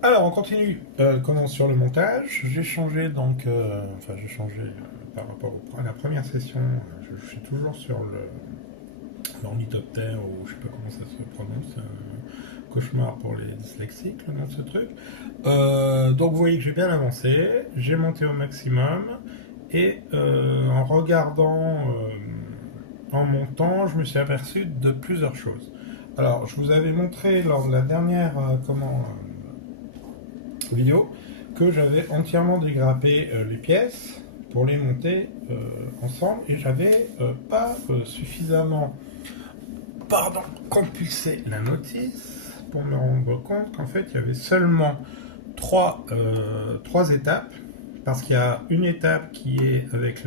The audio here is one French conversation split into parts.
Alors, on continue. Commence sur le montage. J'ai changé donc, j'ai changé par rapport à la première session. Je suis toujours sur l'ornithoptère, ou je sais pas comment ça se prononce. Un cauchemar pour les dyslexiques, le nom de ce truc. Donc, vous voyez que j'ai bien avancé. J'ai monté au maximum. Et en regardant, en montant, je me suis aperçu de plusieurs choses. Alors, je vous avais montré lors de la dernière vidéo que j'avais entièrement dégrappé les pièces pour les monter ensemble et j'avais pas suffisamment compulsé la notice pour me rendre compte qu'en fait il y avait seulement trois étapes, parce qu'il y a une étape qui est avec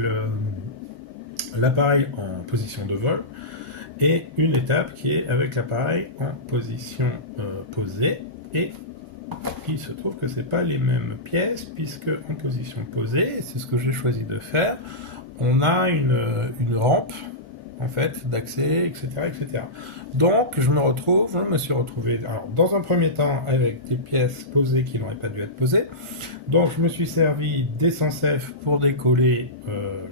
l'appareil en position de vol et une étape qui est avec l'appareil en position posée. Et il se trouve que c'est pas les mêmes pièces, puisque en position posée, c'est ce que j'ai choisi de faire, on a une rampe en fait d'accès, etc., etc. Donc je me suis retrouvé, alors, dans un premier temps avec des pièces posées qui n'auraient pas dû être posées. Donc je me suis servi des sans-F pour décoller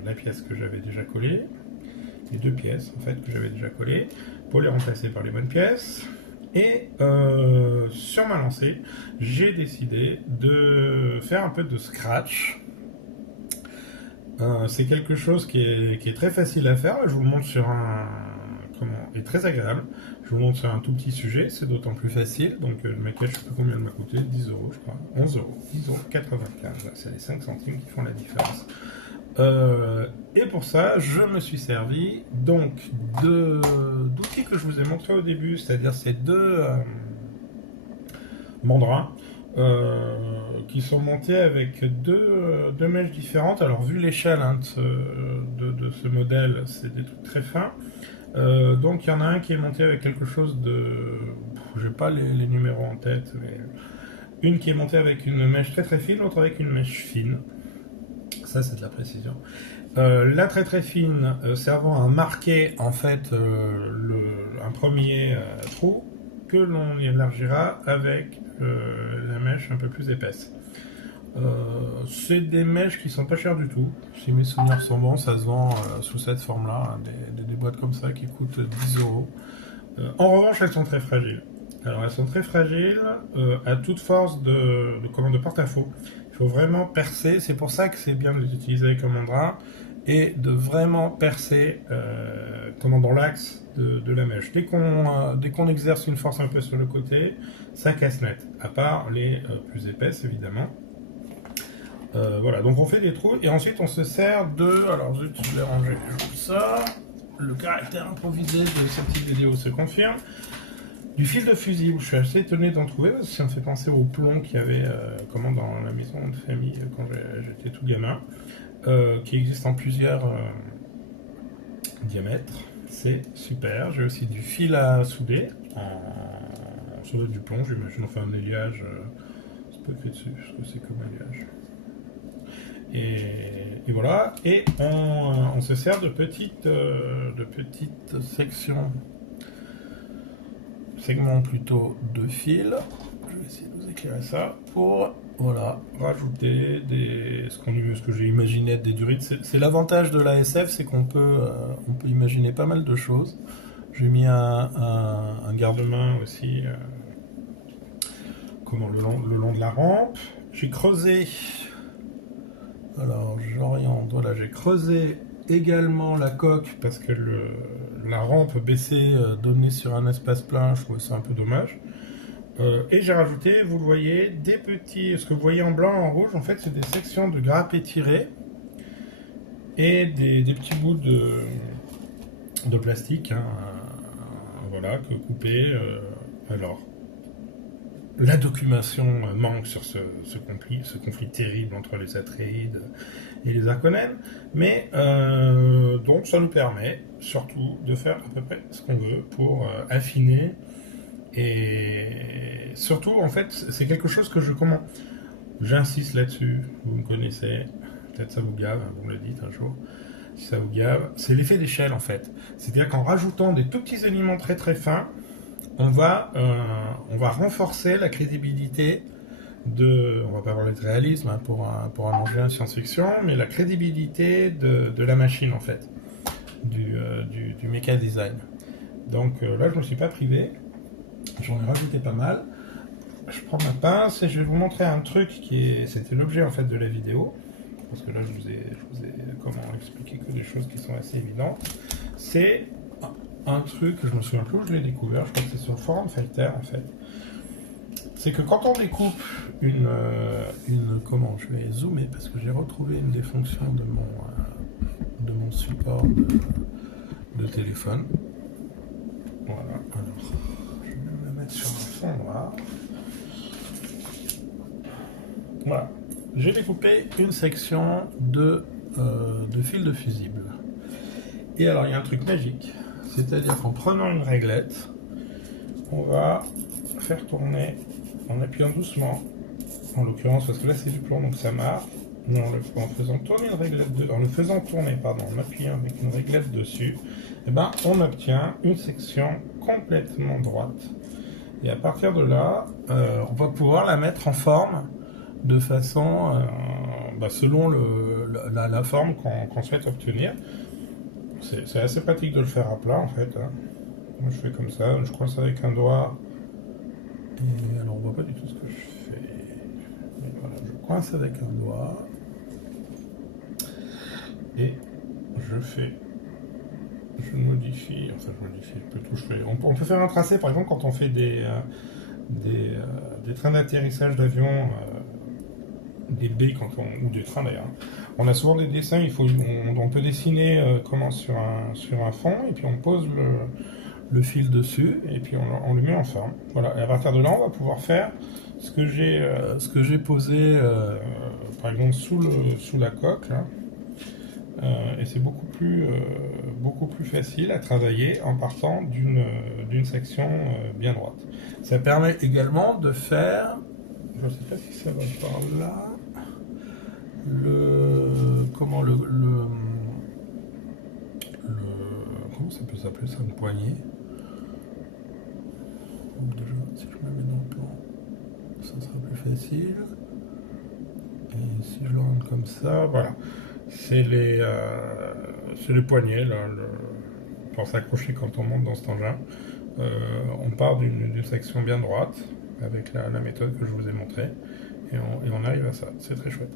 la pièce que j'avais déjà collée, les deux pièces en fait que j'avais déjà collées, pour les remplacer par les bonnes pièces. Et sur ma lancée, j'ai décidé de faire un peu de scratch. C'est quelque chose qui est très facile à faire. Je vous le montre sur et très agréable. Je vous montre sur un tout petit sujet, c'est d'autant plus facile. Donc le maquillage, je ne sais pas combien il m'a coûté, 10 euros je crois, 11 euros, 10 euros 95. C'est les 5 centimes qui font la différence. Et pour ça, je me suis servi donc d'outils que je vous ai montré au début, c'est-à-dire ces deux mandrins qui sont montés avec deux mèches différentes. Alors, vu l'échelle de ce modèle, c'est des trucs très fins. Donc, il y en a un qui est monté avec quelque chose de... Je n'ai pas les numéros en tête, mais une qui est montée avec une mèche très très fine, l'autre avec une mèche fine. Ça, c'est de la précision. La très très fine servant à marquer en fait un premier trou que l'on élargira avec la mèche un peu plus épaisse. C'est des mèches qui sont pas chères du tout. Si mes souvenirs sont bons, ça se vend sous cette forme-là, hein, des boîtes comme ça qui coûtent 10 euros. En revanche, elles sont très fragiles. Alors, elles sont très fragiles à toute force de porte-à-faux. Il faut vraiment percer. C'est pour ça que c'est bien de les utiliser comme mandrin et de vraiment percer dans l'axe de la mèche. Dès qu'on exerce une force un peu sur le côté, ça casse net. À part les plus épaisses, évidemment. Voilà, donc on fait des trous et ensuite on se sert de... Alors, je vais ranger ça. Le caractère improvisé de cette petite vidéo se confirme. Du fil de fusible, je suis assez étonné d'en trouver parce que ça me fait penser au plomb qu'il y avait dans la maison de famille quand j'étais tout gamin, qui existe en plusieurs diamètres. C'est super. J'ai aussi du fil à souder, ça doit être du plomb, j'imagine, enfin un ailiage, c'est pas écrit dessus, ce que c'est comme ailiage. Et voilà, et on se sert de petites sections, segments plutôt de fil. Je vais essayer de vous éclairer ça pour rajouter ce que j'ai imaginé être des durites. C'est l'avantage de la SF, c'est qu'on peut imaginer pas mal de choses. J'ai mis un garde-main aussi le long de la rampe. J'ai creusé. Alors j'oriente, voilà, j'ai creusé également la coque parce que la rampe baissée donnée sur un espace plein, je trouvais ça un peu dommage. Et j'ai rajouté, vous le voyez, ce que vous voyez en blanc et en rouge, en fait c'est des sections de grappes étirées et des petits bouts de plastique, hein, voilà, que coupés. Alors, la documentation manque sur ce conflit terrible entre les Atréides et les Harkonnen, mais donc ça nous permet surtout de faire à peu près ce qu'on veut pour affiner, et surtout en fait c'est quelque chose que j'insiste là-dessus, vous me connaissez, peut-être ça vous gave, vous me le dites un jour, si ça vous gave, c'est l'effet d'échelle en fait, c'est-à-dire qu'en rajoutant des tout petits éléments très très fins, on va renforcer la crédibilité on va pas parler de réalisme hein, pour un engin science-fiction, mais la crédibilité de la machine en fait, du mecha design. Donc là, je me suis pas privé, j'en ai rajouté pas mal. Je prends ma pince et je vais vous montrer un truc c'était l'objet en fait de la vidéo, parce que là je vous ai comment expliquer que des choses qui sont assez évidentes. C'est un truc, je me souviens plus où je l'ai découvert, je crois que c'est sur le forum Fighter en fait. C'est que quand on découpe comment, je vais zoomer parce que j'ai retrouvé une des fonctions de mon support de téléphone. Voilà, alors je vais me mettre sur un fond noir. Voilà, j'ai découpé une section de fil de fusible. Et alors il y a un truc magique, c'est-à-dire qu'en prenant une réglette, on va faire tourner en appuyant doucement, en l'occurrence parce que là c'est du plomb donc ça marche, mais en faisant tourner une réglette en le faisant tourner, pardon, en appuyant avec une réglette dessus, et ben on obtient une section complètement droite. Et à partir de là, on va pouvoir la mettre en forme de façon selon la forme qu'on souhaite obtenir. C'est assez pratique de le faire à plat en fait. Hein. Moi je fais comme ça, je coince avec un doigt. Et alors on voit pas du tout ce que je fais. Mais voilà, je coince avec un doigt. Et je modifie, je peux toucher. On peut faire un tracé par exemple quand on fait des trains d'atterrissage d'avion, des baies ou des trains d'ailleurs. On a souvent des dessins, on peut dessiner sur un fond et puis on pose le fil dessus et puis on le met en forme. Voilà. Et à partir de là, on va pouvoir faire ce que j'ai posé par exemple sous la coque. Là. Et c'est beaucoup plus facile à travailler en partant d'une section bien droite. Ça permet également de faire, je ne sais pas si ça va par là, comment ça peut s'appeler ça, une poignée. Donc déjà, si je me mets dans le plan, ça sera plus facile. Et si je le rentre comme ça, voilà. C'est les poignets, là, pour s'accrocher quand on monte dans cet engin. On part d'une section bien droite, avec la méthode que je vous ai montrée, et on arrive à ça. C'est très chouette.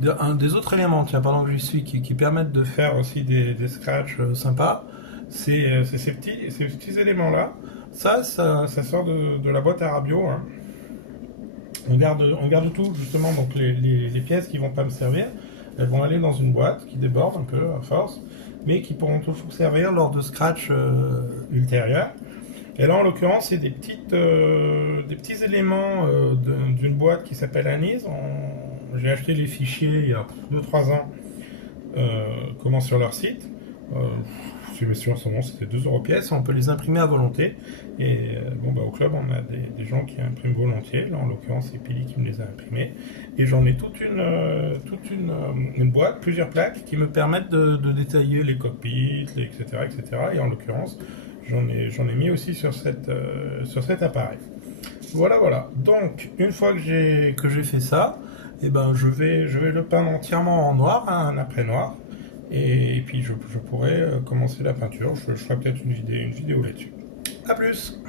Des autres éléments, tiens, pendant que j'y suis, qui permettent de faire aussi des scratchs sympas, c'est ces petits éléments-là. Ça sort de la boîte à Arabio. Hein. On garde tout, justement, donc les pièces qui vont pas me servir, elles vont aller dans une boîte qui déborde un peu à force, mais qui pourront toujours servir lors de scratch ultérieurs. Et là, en l'occurrence, c'est des petits éléments d'une boîte qui s'appelle Anise. J'ai acheté les fichiers il y a 2-3 ans, sur leur site. Si mes souvenirs sont bons, c'était 2 € pièce. On peut les imprimer à volonté. Et au club, on a des gens qui impriment volontiers. Là, en l'occurrence, c'est Pili qui me les a imprimés. Et j'en ai toute une boîte, plusieurs plaques qui me permettent de détailler les cockpits, etc., etc. Et en l'occurrence, j'en ai mis aussi sur cet appareil. Voilà. Donc, une fois que j'ai fait ça, je vais le peindre entièrement en noir, hein, un après noir. Et puis je pourrais commencer la peinture. Je ferai peut-être une vidéo là-dessus. A plus!